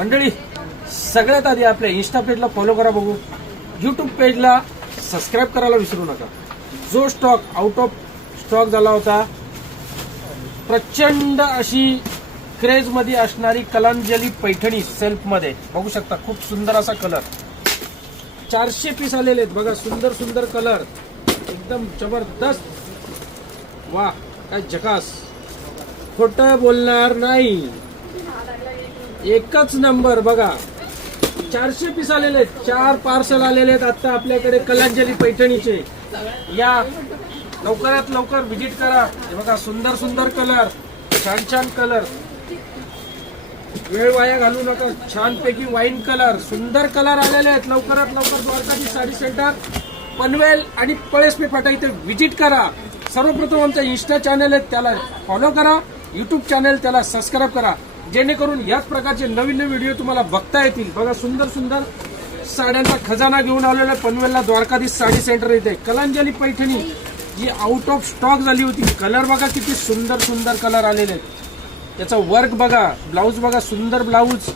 मंडळी, सगळ्यात आधी आपल्या इन्स्टा पेजला फॉलो करा बघू. यूट्यूब पेजला सबस्क्राईब करायला विसरू नका. जो स्टॉक आउट ऑफ स्टॉक झाला होता, प्रचंड अशी क्रेज मध्ये असणारी कलांजली पैठणी सेल्फ मध्ये बघू शकता. खूप सुंदर असा कलर, 400 पीस आलेले आहेत बघा. सुंदर सुंदर कलर, एकदम जबरदस्त. वा, काय झकास, खोटं बोलणार नाही. एकच नंबर बघा. 400 पीस आलेले आहेत, 4 पार्सल आलेले आहेत आता आपल्याकडे कलांजली पैठणीचे. या लवकरात लवकर व्हिजिट करा. हे बघा, सुंदर सुंदर कलर, छान छान कलर. वेळ वाया घालू नका. छानपैकी वाईन कलर, सुंदर कलर आलेले आहेत. लवकरात लवकर द्वारकाधीश साडी सेंटर, पनवेल आणि पळसपे फाटा इथे व्हिजिट करा. सर्वप्रथम आमचा इंस्टा चॅनल आहे, त्याला फॉलो करा. युट्यूब चॅनल त्याला सबस्क्राईब करा, जेणेकरून याच प्रकारचे नवीन नवीन व्हिडिओ तुम्हाला बघता येतील. बघा, सुंदर सुंदर साड्यांचा खजाना घेऊन आलेला पनवेलला द्वारकाधीश साडी सेंटर इथे. कलांजली पैठणी जी आउट ऑफ स्टॉक झाली होती. कलर बघा किती सुंदर सुंदर कलर आलेले आहेत. त्याचा वर्क बघा, ब्लाऊज बघा, सुंदर ब्लाऊज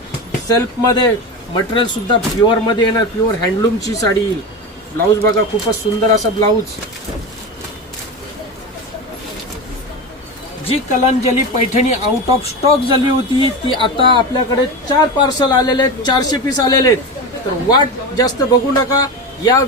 सेल्फ मध्ये. मटेरियल सुद्धा प्युअर मध्ये येणार, प्युअर हँडलूमची साडी येईल. ब्लाऊज बघा, खूपच सुंदर असा ब्लाऊज. जी Kalanjali Paithani out of stock झाली होती, ती आता आपल्याकडे 4 पार्सल आलेले आहेत, 400 पीस आलेले आहेत. तर वाट जास्त बघू नका. या